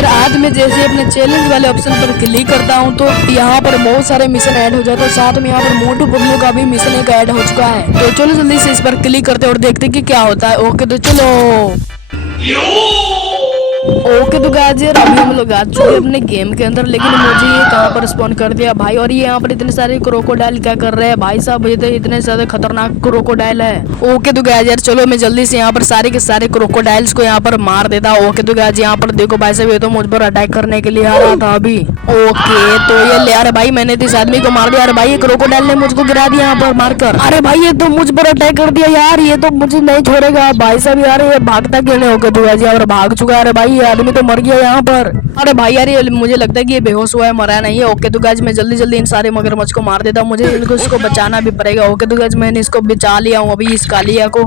यार आज मैं जैसे अपने चैलेंज वाले ऑप्शन पर क्लिक करता हूँ तो यहाँ पर बहुत सारे मिशन ऐड हो जाते हैं। साथ में यहाँ पर मोटू पतलू का भी मिशन एक ऐड हो चुका है। तो चलो जल्दी से इस पर क्लिक करते हैं और देखते हैं कि क्या होता है। ओके तो चलो। ओके तो गाइस यार अभी हम लोग आ चुके हैं अपने गेम के अंदर, लेकिन मुझे ये कहाँ पर स्पॉन कर दिया भाई। और ये यहाँ पर इतने सारे क्रोकोडाइल क्या कर रहे हैं भाई साहब, ये तो इतने ज्यादा खतरनाक क्रोकोडाइल है। ओके तो गाइस यार चलो मैं जल्दी से यहाँ पर सारे के सारे क्रोकोडाइल्स को यहाँ पर मार देता हूँ। ओके तो गाइस यहाँ पर देखो भाई साहब, ये तो मुझ पर अटैक करने के लिए आ रहा था अभी। ओके तो ये ले, अरे भाई मैंने तो इस आदमी को मार दिया। अरे भाई ये क्रोकोडाइल ने मुझको गिरा दिया यहाँ पर मारकर। अरे भाई ये तो मुझ पर अटैक कर दिया यार, ये तो मुझे नहीं छोड़ेगा भाई साहब। यार ये भागता क्यों नहीं? ओके तो गाइस यहाँ पर भाग चुका है। अरे भाई ये आदमी तो मर गया यहाँ पर। अरे भाई यार ये मुझे लगता है कि ये बेहोश हुआ है, मरा नहीं है। ओके तो गाइस मैं जल्दी जल्दी इन सारे मगरमच्छ को मार देता हूँ, मुझे इनको इसको बचाना भी पड़ेगा। ओके तो गाइस मैंने इसको बचा लिया हूँ अभी, इस कालिया को।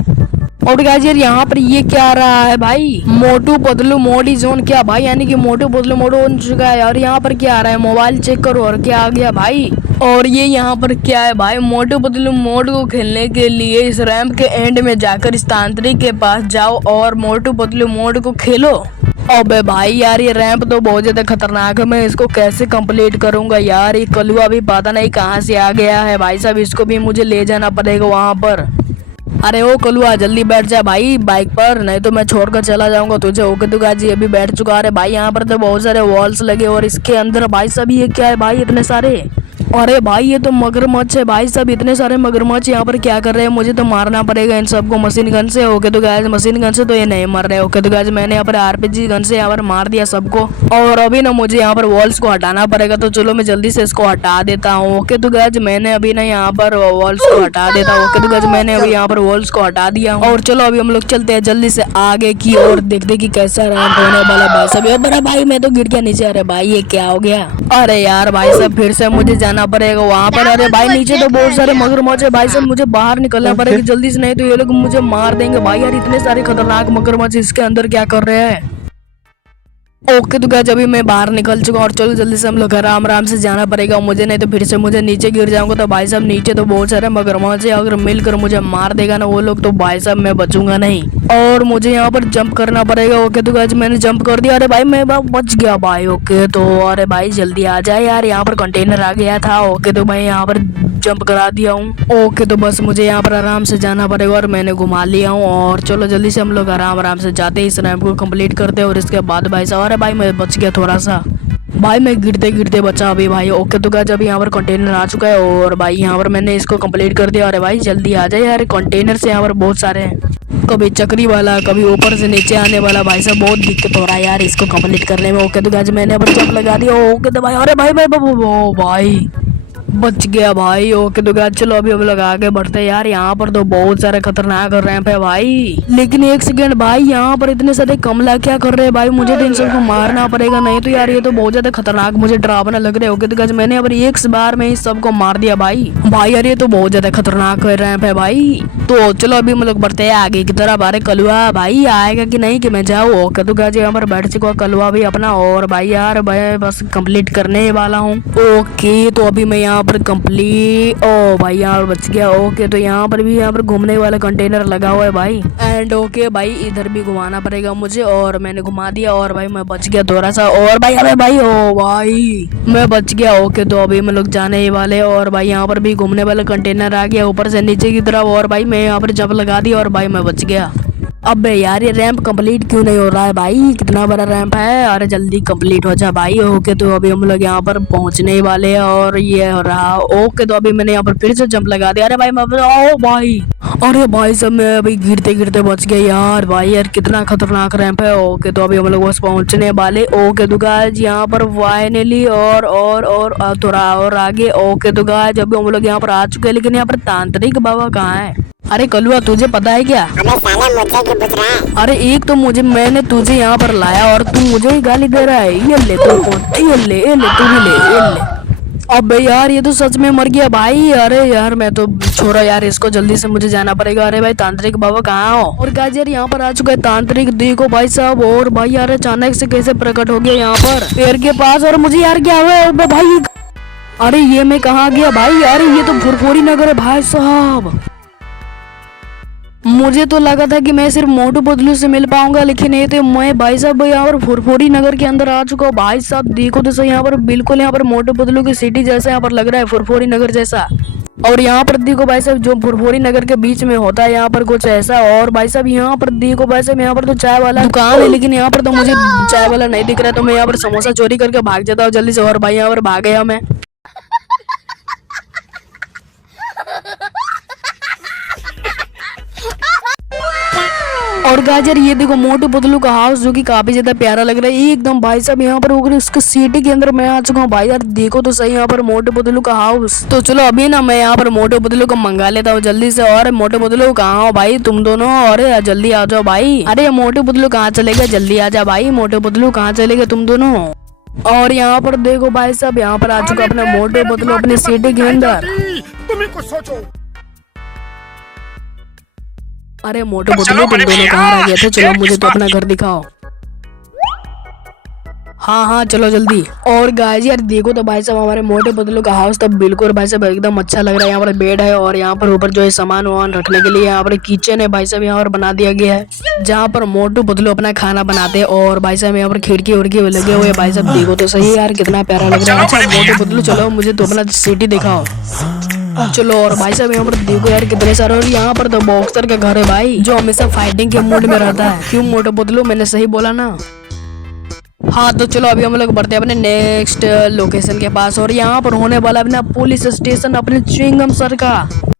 और गाइस यार यहाँ पर ये क्या आ रहा है भाई, Motu Patlu mode is on. क्या भाई यानी कि मोटू पतलू मोड ऑन चुका है। और यहाँ पर क्या आ रहा है, मोबाइल चेक करो। और क्या आ गया भाई, और ये यहाँ पर क्या है भाई, मोटू पतलू मोड को खेलने के लिए इस रैंप के एंड में जाकर इस तांत्रिक के पास जाओ और मोटू पतलू मोड को खेलो। अबे भाई यार ये रैंप तो बहुत ज्यादा खतरनाक है, मैं इसको कैसे कंप्लीट करूंगा यार। ये कलुआ भी पता नहीं कहाँ से आ गया है भाई साहब, इसको भी मुझे ले जाना पड़ेगा वहां पर। अरे ओ कलुआ जल्दी बैठ जा भाई बाइक पर, नहीं तो मैं छोड़कर चला जाऊंगा तुझे। ओके तो गाजी अभी बैठ चुका है भाई। यहाँ पर तो बहुत सारे वॉल्स लगे और इसके अंदर भाई साहब ये क्या है भाई, इतने सारे। अरे भाई ये तो मगरमच्छ है भाई साहब, इतने सारे मगरमच्छ यहाँ पर क्या कर रहे हैं, मुझे तो मारना पड़ेगा इन सबको मशीन गन से। ओके तो गाइस मशीन गन से तो ये नहीं मर रहे। ओके तो गाइस मैंने यहाँ पर आरपीजी गन से यहाँ पर मार दिया सबको। और अभी ना मुझे यहाँ पर वॉल्स को हटाना पड़ेगा, तो चलो मैं जल्दी से इसको हटा देता हूँ। ओके तो गाइस मैंने अभी ना यहाँ पर वॉल्स को हटा देता हूँ। ओके तो गाइस मैंने अभी यहाँ पर वॉल्स को हटा दिया। और चलो अभी हम लोग चलते हैं जल्दी से आगे की और देखते कि कैसा रैंप होने वाला भाई साहब। बड़ा भाई मैं तो गिर गया नीचे। अरे भाई ये क्या हो गया, अरे यार भाई साहब फिर से मुझे जाना पड़ेगा वहां पर। अरे भाई नीचे तो बहुत सारे मगरमच्छ है भाई साहब, मुझे बाहर निकलना पड़ेगा जल्दी से, नहीं तो ये लोग मुझे मार देंगे भाई। यार इतने सारे खतरनाक मगरमच्छ इसके अंदर क्या कर रहे हैं। ओके तो गाइस अभी मैं बाहर निकल चुका हूँ और चलो जल्दी से हम लोग आराम आराम से जाना पड़ेगा मुझे, नहीं तो फिर से मुझे नीचे गिर जाऊंगा। तो भाई साहब नीचे तो बहुत सारे मगरमच्छ है, अगर मिलकर मुझे मार देगा ना वो लोग तो भाई साहब मैं बचूंगा नहीं। और मुझे यहाँ पर जंप करना पड़ेगा। ओके तो गाइस मैंने जंप कर दिया। अरे भाई मैं बच गया भाई। ओके तो अरे भाई जल्दी आ जाए यार, यहाँ पर कंटेनर आ गया था। ओके तो मैं यहाँ पर जंप करा दिया हूँ। ओके तो बस मुझे यहाँ पर आराम से जाना पड़ेगा और मैंने घुमा लिया हूँ। और चलो जल्दी से हम लोग आराम आराम से जाते हैं, इस रैंप को कंप्लीट करते हैं। और इसके बाद भाई साहब अरे भाई मैं बच गया थोड़ा सा भाई, मैं गिरते गिरते बचा अभी भाई। ओके तो गाइस अभी यहाँ पर कंटेनर आ चुका है और भाई यहाँ पर मैंने इसको कंप्लीट कर दिया। अरे भाई जल्दी आ जाए यार, कंटेनर से यहाँ पर बहुत सारे हैं, कभी चक्री वाला कभी ऊपर से नीचे आने वाला। भाई साहब बहुत दिक्कत हो रहा है यार इसको कंप्लीट करने में। ओके तो गाइस मैंने यहाँ पर जंप लगा दिया। ओके तो भाई अरे भाई भाई बच गया भाई। ओके तो गाइस चलो अभी हम लोग आगे बढ़ते हैं यार। यहाँ पर तो बहुत सारे खतरनाक रैंप है भाई, लेकिन एक सेकंड भाई यहाँ पर इतने सारे कमला क्या कर रहे हैं भाई, मुझे तो इन सबको मारना पड़ेगा, नहीं तो यार ये तो बहुत ज्यादा खतरनाक मुझे डरावना लग रहे। ओके तो गाइस मैंने यहाँ पर एक बार में ही सबको मार दिया भाई। यार ये तो बहुत ज्यादा खतरनाक रैंप है भाई। तो चलो अभी हम लोग बढ़ते हैं आगे की तरफ। अरे कलुआ भाई आएगा कि नहीं कि मैं जाऊँ। ओके तो गाइस यहाँ पर बैठ चुका कलुआ भी अपना, और भाई यार भाई बस कंप्लीट करने वाला हूँ। ओके तो अभी मैं यहाँ पर कंप्लीट, ओ भाई यार बच गया। ओके तो यहाँ पर भी यहाँ पर घूमने वाला कंटेनर लगा हुआ है भाई। एंड ओके भाई इधर भी घुमाना पड़ेगा मुझे, और मैंने घुमा दिया और भाई मैं बच गया थोड़ा सा। और भाई अरे भाई ओ भाई मैं बच गया। ओके तो अभी हम लोग जाने ही वाले, और भाई यहाँ पर भी घूमने वाला कंटेनर आ गया ऊपर से नीचे की तरफ, और भाई मैं यहाँ पर जंप लगा दी और भाई मैं बच गया। अबे यार ये रैंप कंप्लीट क्यों नहीं हो रहा है भाई, कितना बड़ा रैंप है। अरे जल्दी कंप्लीट हो जा भाई। ओके तो अभी हम लोग यहाँ पर पहुंचने वाले हैं और ये हो रहा। ओके तो अभी मैंने यहाँ पर फिर से जंप लगा दिया। अरे भाई ओ भाई अरे भाई सब मैं अभी गिरते गिरते बच गया यार। भाई यार कितना खतरनाक रैंप है। ओके तो अभी हम लोग बस पहुंचने वाले। ओके तो गाइस यहाँ पर फाइनली और थोड़ा और आगे। ओके तो गाइस अभी हम लोग यहाँ पर आ चुके हैं, लेकिन यहाँ पर तांत्रिक बाबा कहाँ है। अरे कलुआ तुझे पता है क्या? अबे साला मुझे क्यों पूछ रहा है? अरे एक तो मैंने तुझे यहाँ पर लाया और तू मुझे ही गाली दे रहा है। ये ले तू, ये ले तू भी ले। अबे यार ये तो सच में मर गया भाई। अरे यार मैं तो छोड़ा यार इसको, जल्दी से मुझे जाना पड़ेगा। अरे भाई तांत्रिक बाबा कहाँ हो? और गाइस यार यहाँ पर आ चुका है तांत्रिक, देखो भाई साहब। और भाई यार अचानक से कैसे प्रकट हो गया यहाँ पर पेड़ के पास, और मुझे यार क्या हुआ है भाई। अरे ये मैं कहाँ गया भाई, अरे ये तो फुरफुरी नगर है भाई साहब। मुझे तो लगा था कि मैं सिर्फ मोटू पतलू से मिल पाऊंगा, लेकिन ये तो मैं भाई साहब यहाँ पर फुरफुरी नगर के अंदर आ चुका हूँ। भाई साहब देखो तो सही, यहाँ पर बिल्कुल यहाँ पर मोटू पतलू की सिटी जैसा यहाँ पर लग रहा है, फुरफुरी नगर जैसा। और यहाँ पर देखो भाई साहब जो फुरफुरी नगर के बीच में होता है यहाँ पर कुछ ऐसा। और भाई साहब यहाँ पर देखो भाई साहब, यहाँ पर तो चाय वाला दुकान है, लेकिन यहाँ पर तो मुझे चाय वाला नहीं दिख रहा है, तो मैं यहाँ पर समोसा चोरी करके भाग जाता हूँ जल्दी से। और भाई यहाँ पर भाग गया मैं। और गाजर ये देखो मोटू पतलू का हाउस, जो कि काफी ज्यादा प्यारा लग रहा है एकदम। भाई साहब यहाँ पर होकर इसके सिटी के अंदर मैं आ चुका हूँ। भाई यार देखो तो सही यहाँ पर मोटू पतलू का हाउस। तो चलो अभी ना मैं यहाँ पर मोटू पतलू को मंगा लेता हूँ जल्दी से। और मोटू पतलू कहाँ हो भाई तुम दोनों? अरे जल्दी आ जाओ भाई। अरे मोटू पतलू कहाँ चले गए? जल्दी आ जा भाई। मोटू पतलू कहाँ चले गए तुम दोनों? और यहाँ पर देखो भाई साहब, यहाँ पर आ चुका अपना मोटू पतलू अपनी सिटी के अंदर। तुम्ही कुछ सोचो। अरे मोटू पतलू तुम दोनों कहाँ रह गए थे? चलो मुझे तो अपना घर दिखाओ। हाँ हाँ चलो जल्दी। और गाइस यार देखो तो भाई साहब हमारे मोटू पतलू का हाउस तो बिल्कुल भाई साहब एकदम अच्छा लग रहा है। यहाँ पर बेड है और यहाँ पर ऊपर जो है सामान वामान रखने के लिए यहाँ पर किचन है भाई साहब, यहाँ पर बना दिया गया है जहाँ पर मोटू पतलू अपना खाना बनाते हैं। और भाई साहब यहाँ पर खिड़की उड़की लगे हुए भाई साहब, देखो तो सही यार कितना प्यारा लग रहा है। अच्छा मोटू पतलू चलो मुझे तो अपना सिटी दिखाओ चलो। और भाई साहब यहाँ पर देखो यार कितने सारे। और यहाँ पर तो बॉक्सर का घर है भाई, जो हमेशा फाइटिंग के मूड में रहता है। क्यों मोटू पतलू, मैंने सही बोला ना? हाँ तो चलो अभी हम लोग बढ़ते हैं अपने नेक्स्ट लोकेशन के पास। और यहाँ पर होने वाला अपना पुलिस स्टेशन अपने चिंगम सर का।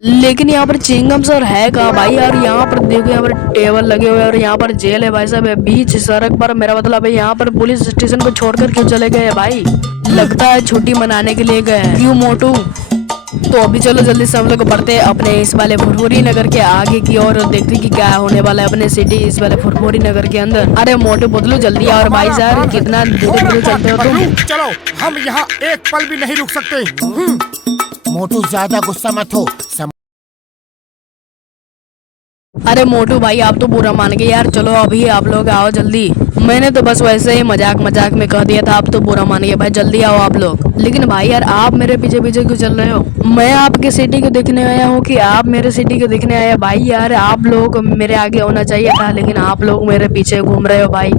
लेकिन यहाँ पर चिंगम सर है कहाँ भाई? यार यहाँ पर देखो यहाँ पर टेबल लगे हुए हैं और यहाँ पर जेल है भाई साहब बीच सड़क पर। मेरा मतलब है यहाँ पर पुलिस स्टेशन को छोड़कर क्यों चले गए भाई? लगता है छुट्टी मनाने के लिए गए। क्यों मोटू? तो अभी चलो जल्दी से हम लोग बढ़ते हैं अपने इस वाले फुरफुरी नगर के आगे की ओर और देखते कि क्या होने वाला है अपने सिटी इस वाले फुरफुरी नगर के अंदर। अरे मोटू पतलू जल्दी आओ। और भाई साहब कितना धीरे चलते हो तुम? चलो हम यहाँ एक पल भी नहीं रुक सकते। मोटू ज्यादा गुस्सा मत हो। अरे मोटू भाई आप तो बुरा मान गए यार। चलो अभी आप लोग आओ जल्दी। मैंने तो बस वैसे ही मजाक मजाक में कह दिया था, आप तो बुरा मान गए भाई। जल्दी आओ आप लोग। लेकिन भाई यार आप मेरे पीछे पीछे क्यों चल रहे हो? मैं आपके सिटी को देखने आया हूँ कि आप मेरे सिटी को देखने आए? भाई यार आप लोग मेरे आगे होना चाहिए था, लेकिन आप लोग मेरे पीछे घूम रहे हो भाई।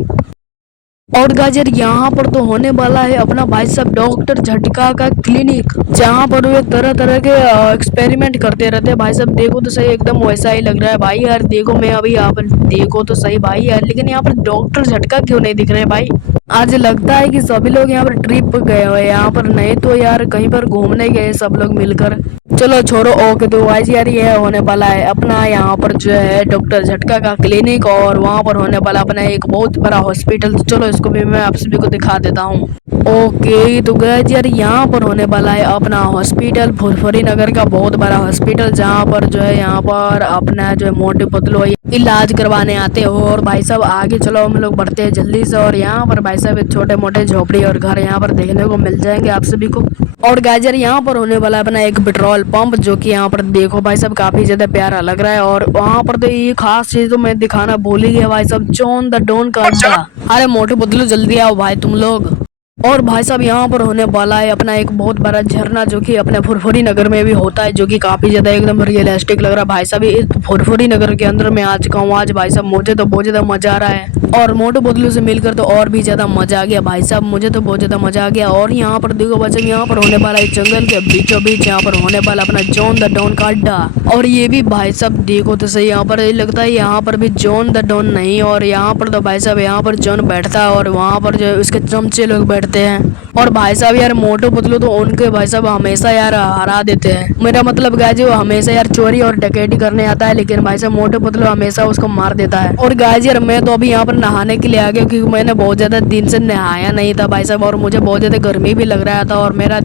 और गाजर यहाँ पर तो होने वाला है अपना भाई साहब डॉक्टर झटका का क्लिनिक, जहाँ पर वे तरह तरह के एक्सपेरिमेंट करते रहते हैं भाई साहब। देखो तो सही एकदम वैसा ही लग रहा है भाई। यार देखो मैं अभी यहाँ पर देखो तो सही भाई यार, लेकिन यहाँ पर डॉक्टर झटका क्यों नहीं दिख रहे भाई? आज लगता है कि सभी लोग यहाँ पर ट्रिप गए हुए यहाँ पर, नहीं तो यार कहीं पर घूमने गए सब लोग मिलकर। चलो छोड़ो। ओके तो वाइस यार ये होने वाला है अपना यहाँ पर जो है डॉक्टर झटका का क्लिनिक, और वहाँ पर होने वाला अपना एक बहुत बड़ा हॉस्पिटल। तो चलो इसको भी मैं आप सभी को दिखा देता हूँ। ओके तो गाइस यार यहाँ पर होने वाला है अपना हॉस्पिटल फुरफुरी नगर का बहुत बड़ा हॉस्पिटल, जहाँ पर जो है यहाँ पर अपना जो है मोटू पतलू इलाज करवाने आते हो। और भाई साहब आगे चलो हम लोग बढ़ते हैं जल्दी से। और यहाँ पर भाई साहब छोटे मोटे झोपड़ी और घर यहाँ पर देखने को मिल जाएंगे आप सभी को। और गाजर यहाँ पर होने वाला है अपना एक पेट्रोल पंप, जो कि यहाँ पर देखो भाई साहब काफी ज्यादा प्यारा लग रहा है। और वहाँ पर तो ये खास चीज तो मैं दिखाना भूल ही गया भाई साहब, जॉन द डॉन का अड्डा। अरे मोटू पतलू जल्दी आओ भाई तुम लोग। और भाई साहब यहाँ पर होने वाला है अपना एक बहुत बड़ा झरना, जो कि अपने फुरफुरी नगर में भी होता है, जो कि काफी ज्यादा एकदम रियलिस्टिक लग रहा है भाई साहब। इस फुरफुरी नगर के अंदर मैं आ चुका हूँ आज भाई साहब, मुझे तो बहुत ज्यादा मजा आ रहा है। और मोटू पतलू से मिलकर तो और भी ज्यादा मजा आ गया भाई साहब, मुझे तो बहुत ज्यादा मजा आ गया। और यहाँ पर देखो भाई साहब यहाँ पर होने वाला है जंगल के बीचों बीच यहाँ पर होने वाला अपना जॉन द डॉन का अड्डा। और ये भी भाई साहब देखो तो सही, यहाँ पर लगता है यहाँ पर भी जॉन द डॉन नहीं, और यहाँ पर तो भाई साहब यहाँ पर जॉन बैठता है और वहाँ पर जो उसके चमचे लोग बैठते हैं। और भाई साहब यार मोटू पतलू तो उनके भाई साहब हमेशा यार हरा देते हैं। मेरा मतलब गाइस वो हमेशा यार चोरी और डकैती करने आता है, लेकिन भाई साहब मोटू पतलू हमेशा उसको मार देता है। और गाइस यार मैं तो अभी यहाँ पर नहाने के लिए आ गया, क्योंकि मैंने बहुत ज्यादा दिन से नहाया नहीं था भाई साहब, और मुझे बहुत ज्यादा गर्मी भी लग रहा था और मेरा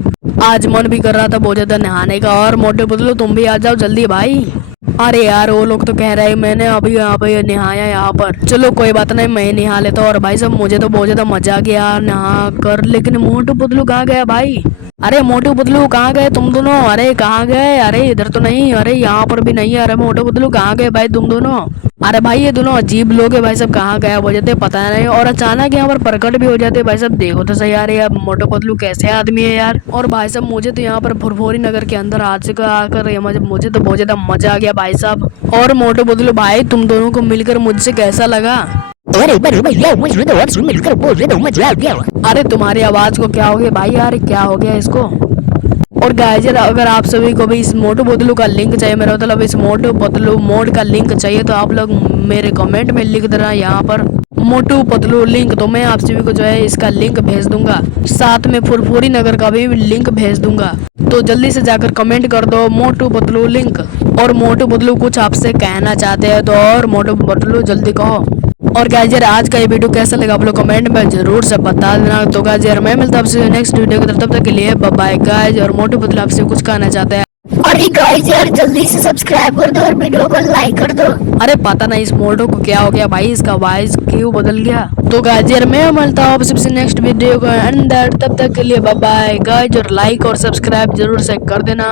आज मन भी कर रहा था बहुत ज्यादा नहाने का। और मोटू पतलू तुम भी आ जाओ जल्दी भाई। अरे यार वो लोग तो कह रहे हैं मैंने अभी यहाँ पे नहाया यहाँ पर। चलो कोई बात नहीं मैं नहा लेता हूँ। और भाई साहब मुझे तो बहुत ज्यादा मजा आ गया नहा कर, लेकिन मोटू पतलू कहाँ गया भाई? अरे मोटू पतलू कहाँ गए तुम दोनों? अरे कहाँ गए? अरे इधर तो नहीं, अरे यहाँ पर भी नहीं है। अरे मोटू पतलू कहाँ गए भाई तुम दोनों? अरे भाई ये दोनों अजीब लोग है भाई सब, कहाँ गायब हो जाते पता नहीं, और अचानक यहाँ पर प्रकट भी हो जाते भाई सब। देखो तो सही यार, ये मोटू पतलू कैसे आदमी है यार। और भाई साहब मुझे तो यहाँ पर फुरफुरी नगर के अंदर आज का आकर मुझे तो बहुत ज्यादा मजा आ गया भाई साहब। और मोटू पतलू भाई तुम दोनों को मिलकर मुझसे कैसा लगा? अरे तुम्हारी आवाज को क्या हो गया भाई यार, क्या हो गया इसको? और गाइस यार अगर आप सभी को भी इस मोटू पतलू का लिंक चाहिए, मेरा मतलब इस मोटू पतलू मोड का लिंक चाहिए, तो आप लोग मेरे कमेंट में लिख देना यहाँ पर मोटू पतलू लिंक, तो मैं आप सभी को जो है इसका लिंक भेज दूंगा, साथ में फुरफुरी नगर का भी लिंक भेज दूंगा। तो जल्दी से जाकर कमेंट कर दो मोटू पतलू लिंक। और मोटू पतलू कुछ आपसे कहना चाहते हैं तो, और मोटू पतलू जल्दी कहो। और गाइस यार आज का ये वीडियो कैसा लगा आप लोग कमेंट में जरूर से बता देना। तो गाइस यार मैं मिलता हूं आपसे नेक्स्ट वीडियो की तरफ, तब तक के लिए बाय बाय गाइस। और मोटू पतलू आपसे कुछ कहना चाहते हैं? अरे गाइस यार जल्दी से सब्सक्राइब कर दो और वीडियो को लाइक कर दो। अरे पता नहीं इस मोटू को क्या हो गया भाई, इसका वॉइस क्यों बदल गया। तो गाइस यार मैं मिलता हूं आपसे नेक्स्ट वीडियो को अंदर, तब तक के लिए बाय बाय गाइस। और लाइक और सब्सक्राइब जरूर से कर देना।